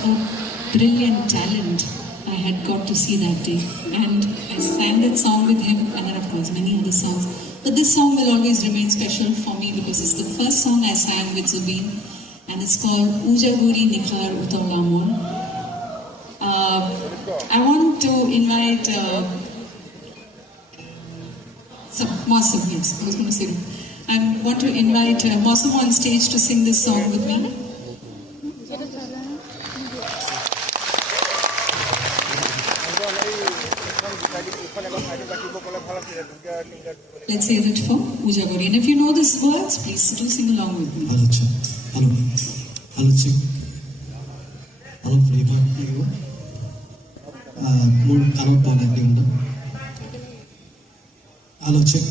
what a brilliant talent I had got to see that day. And I sang that song with him, and then of course many other songs. But this song will always remain special for me because it's the first song I sang with Zubeen, and it's called Uja Guri Nikhar Utawamon. I want to invite Mousam, yes, I was going to say that. I want to invite Mousam on stage to sing this song with me. Let's say that for Uja Guri. And if you know these words, please do sing along with me. Hello, check. Hello. Hello, check. Hello, playback. Hello, check.